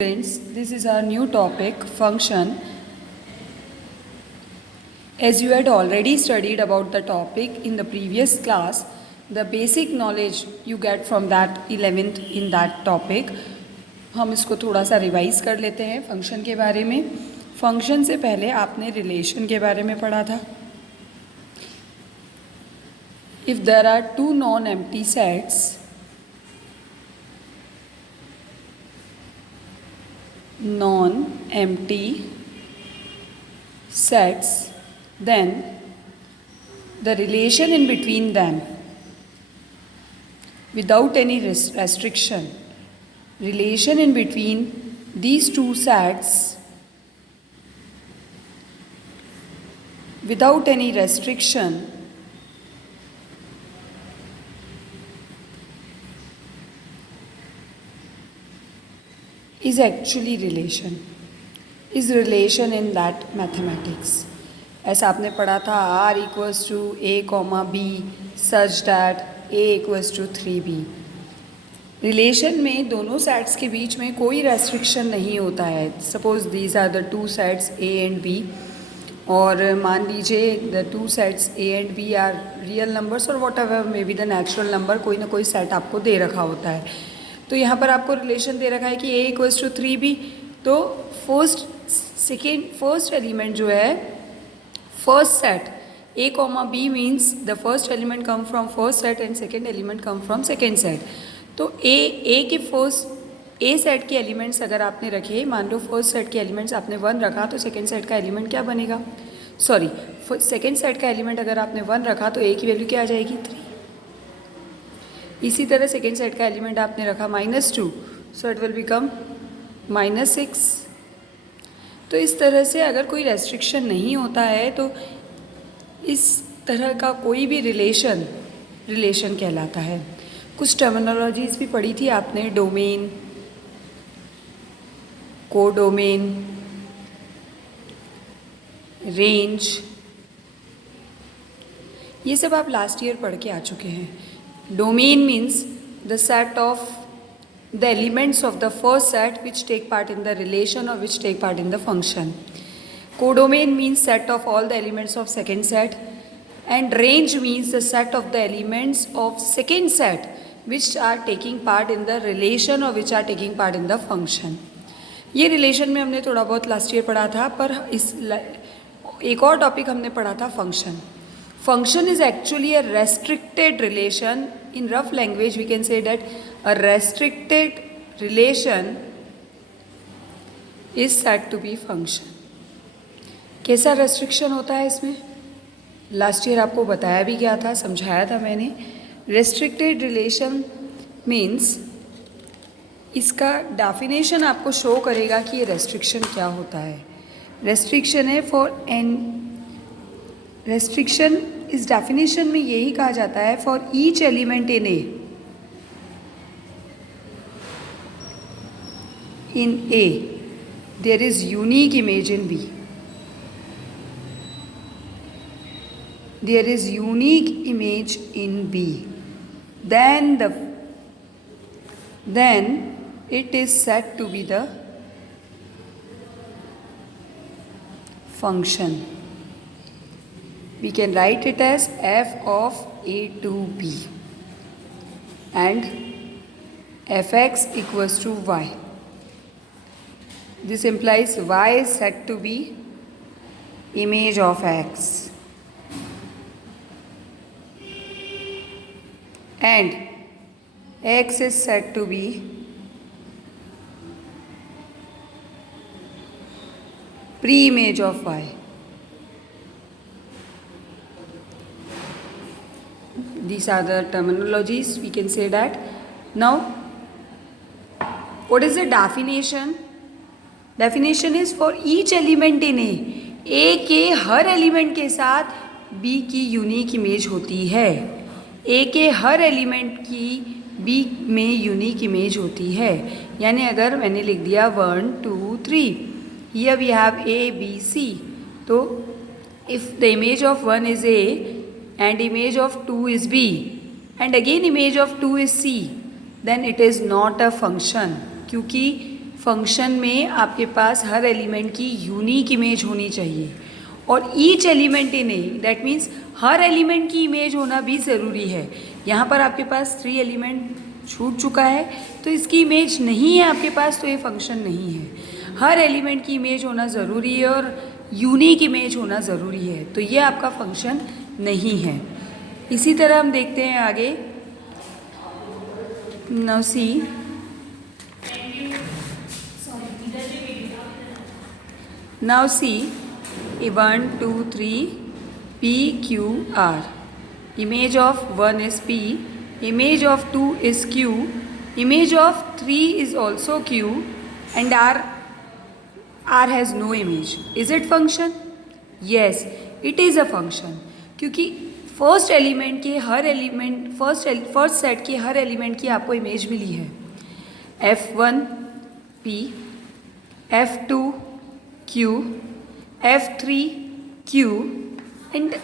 Friends, this is our new topic, function. As you had already studied about the topic in the previous class, the basic knowledge you get from that 11th in that topic, हम इसको थोड़ा सा revise कर लेते हैं function के बारे में. फंक्शन से पहले आपने रिलेशन के बारे में पढ़ा था. If there are two non empty sets, non-empty sets, then the relation in between them without any restriction, relation in between these two sets without any restriction is actually relation, is relation in that mathematics. ऐसा आपने पढ़ा था R equals to A comma B such that A equals to 3B. Relation में दोनों sets के बीच में कोई restriction नहीं होता है. Suppose these are the two sets A and B, और मान लीजिए the two sets A and B are real numbers और whatever may be the natural number, कोई ना कोई सेट आपको दे रखा होता है. तो यहाँ पर आपको रिलेशन दे रखा है कि A इक्वल्स टू 3B. तो फर्स्ट एलिमेंट जो है first set A comma B means the first element come from first set and second element come from second set. तो A सेट के एलिमेंट्स अगर आपने रखे, मान लो फर्स्ट सेट के एलिमेंट्स आपने 1 रखा, तो सेकेंड सेट का एलिमेंट क्या बनेगा, सॉरी सेकेंड सेट का एलिमेंट अगर आपने 1 रखा तो A की वैल्यू क्या आ जाएगी, 3. इसी तरह सेकेंड सेट का एलिमेंट आपने रखा -2, सो इट विल बिकम -6. तो इस तरह से अगर कोई रेस्ट्रिक्शन नहीं होता है तो इस तरह का कोई भी रिलेशन कहलाता है. कुछ टर्मिनोलॉजीज भी पढ़ी थी आपने, डोमेन, कोडोमेन, रेंज, ये सब आप लास्ट ईयर पढ़ के आ चुके हैं. Domain means the set of the elements of the first set which take part in the relation or which take part in the function. Codomain means set of all the elements of second set, and range means the set of the elements of second set which are taking part in the relation or which are taking part in the function. ये relation में हमने थोड़ा बहुत last year पढ़ा था, पर एक और टॉपिक हमने पढ़ा था function. Function is actually a restricted relation. In rough language we can say that a restricted relation is said to be function. कैसा restriction होता है इसमें, लास्ट ईयर आपको बताया भी गया था, समझाया था मैंने. restricted relation means इसका डेफिनेशन आपको शो करेगा कि ये रेस्ट्रिक्शन क्या होता है. रेस्ट्रिक्शन है फॉर एन रेस्ट्रिक्शन इस डेफिनेशन में यही कहा जाता है, for each element in A there is unique image in B. There is unique image in B, then it is said to be the function. We can write it as f of A to B and fx equals to y. This implies y is said to be image of x and x is said to be pre-image of y. These are the terminologies, we can say that. Now, what is the definition? Definition is for each element in A. A के हर element के साथ B की unique image होती है. A के हर element की B में unique image होती है. यानी अगर मैंने लिख दिया 1 2 3, here we have A B C, तो if the image of 1 is A and image of 2 is B and again image of 2 is C, then it is not a function, क्योंकि function में आपके पास हर एलिमेंट की unique image होनी चाहिए और each element in A, that means her element की image होना भी ज़रूरी है। यहाँ पर आपके पास 3 एलिमेंट छूट चुका है तो इसकी इमेज नहीं है आपके पास, तो ये फंक्शन नहीं है। हर एलिमेंट की इमेज होना ज़रूरी है और यूनिक इमेज होना ज़रूरी है, तो ये आपका फंक्शन नहीं है। इसी तरह हम देखते हैं आगे। Now see, now see 1 2 3 P Q R. Image of 1 is P, image of 2 is Q, image of 3 is also Q, and R has no image. Is it function? Yes, it is a function. क्योंकि first element के हर element first set के हर element की आपको image मिली है। F1 P, F2 Q, F3 Q and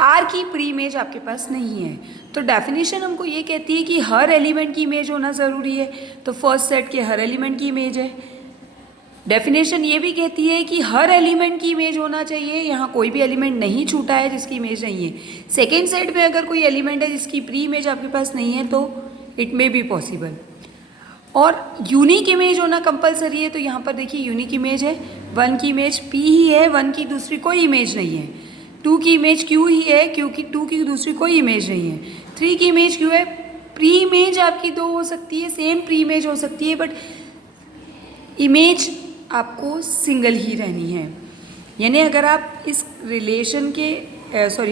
R की pre image आपके पास नहीं है। तो डेफिनेशन हमको ये कहती है कि हर एलिमेंट की इमेज होना ज़रूरी है, तो फर्स्ट सेट के हर एलिमेंट की इमेज है। डेफिनेशन ये भी कहती है कि हर एलिमेंट की इमेज होना चाहिए, यहाँ कोई भी एलिमेंट नहीं छूटा है जिसकी इमेज नहीं है। सेकेंड सेट में अगर कोई एलिमेंट है जिसकी प्री इमेज आपके पास नहीं है तो इट मे बी पॉसिबल। और यूनिक इमेज होना कंपलसरी है, तो यहाँ पर देखिए यूनिक इमेज है, 1 की इमेज P ही है, 1 की दूसरी कोई इमेज नहीं है। 2 की इमेज Q ही है क्योंकि 2 की दूसरी कोई इमेज नहीं है। 3 की इमेज Q है। प्री इमेज आपकी 2 हो सकती है, सेम प्री इमेज हो सकती है, बट इमेज आपको सिंगल ही रहनी है। यानी अगर आप इस रिलेशन के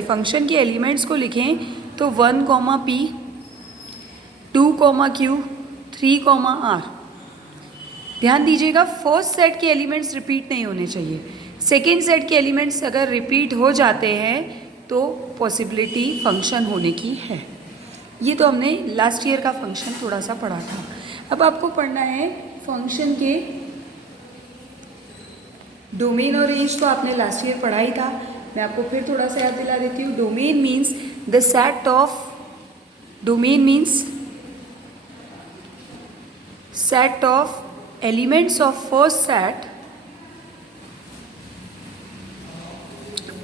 फंक्शन के एलिमेंट्स को लिखें तो 1, P, 2, Q, 3, R। ध्यान दीजिएगा फर्स्ट सेट के एलिमेंट्स रिपीट नहीं होने चाहिए। सेकेंड सेट के एलिमेंट्स अगर रिपीट हो जाते हैं तो पॉसिबिलिटी फंक्शन होने की है। ये तो हमने लास्ट ईयर का फंक्शन थोड़ा सा पढ़ा था। अब आपको पढ़ना है फंक्शन के डोमेन और रेंज। तो आपने लास्ट ईयर पढ़ा ही था, मैं आपको फिर थोड़ा सा याद दिला देती हूँ। Domain means the set of, domain means set of elements of first set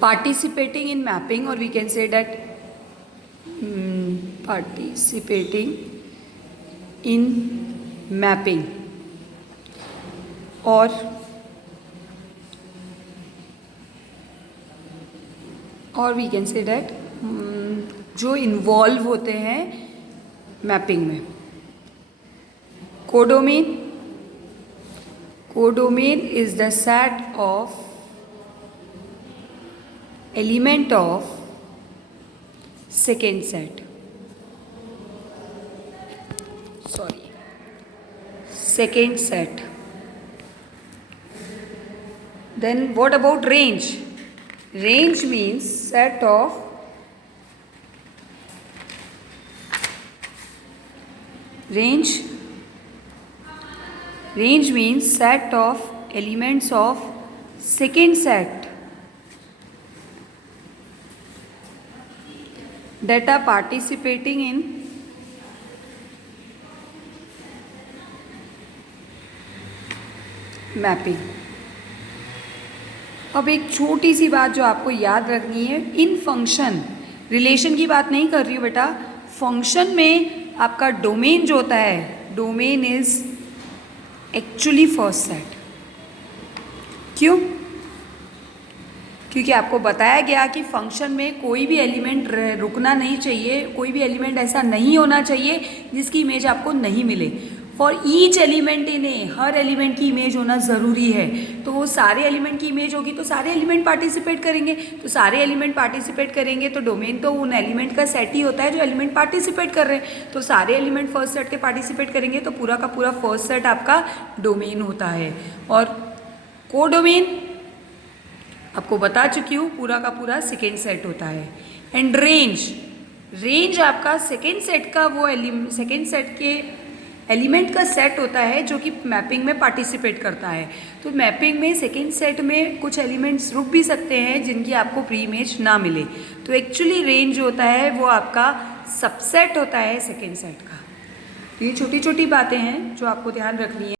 participating in mapping, or we can say that participating in mapping, or we can say that जो इन्वॉल्व होते हैं मैपिंग में। Codomain, codomain is the set of element of second set, second set. Then what about range? Range means set of range means set of elements of second set that are participating in mapping. अब एक छोटी सी बात जो आपको याद रखनी है, इन function, relation की बात नहीं कर रही हूँ बेटा, फंक्शन में आपका डोमेन जो होता है, domain is actually first set. क्यों? क्योंकि आपको बताया गया कि फंक्शन में कोई भी एलिमेंट रुकना नहीं चाहिए, कोई भी एलिमेंट ऐसा नहीं होना चाहिए जिसकी इमेज आपको नहीं मिले। For each element in A, her element की इमेज होना ज़रूरी है। तो वो सारे एलिमेंट की इमेज होगी तो सारे एलिमेंट पार्टिसिपेट करेंगे, तो सारे एलिमेंट पार्टिसिपेट करेंगे तो डोमेन तो उन एलिमेंट का सेट ही होता है जो एलिमेंट पार्टिसिपेट कर रहे हैं। तो सारे एलिमेंट फर्स्ट सेट के पार्टिसिपेट करेंगे तो पूरा का पूरा फर्स्ट सेट आपका डोमेन होता है। और कोडोमेन आपको बता चुकी हूँ, पूरा का पूरा सेकेंड सेट होता है। एंड रेंज, रेंज आपका सेकेंड सेट का वो सेकेंड सेट के एलिमेंट का सेट होता है जो कि मैपिंग में पार्टिसिपेट करता है। तो मैपिंग में सेकेंड सेट में कुछ एलिमेंट्स रुक भी सकते हैं जिनकी आपको प्री इमेज ना मिले। तो एक्चुअली रेंज जो होता है वो आपका सबसेट होता है सेकेंड सेट का। तो ये छोटी छोटी बातें हैं जो आपको ध्यान रखनी है।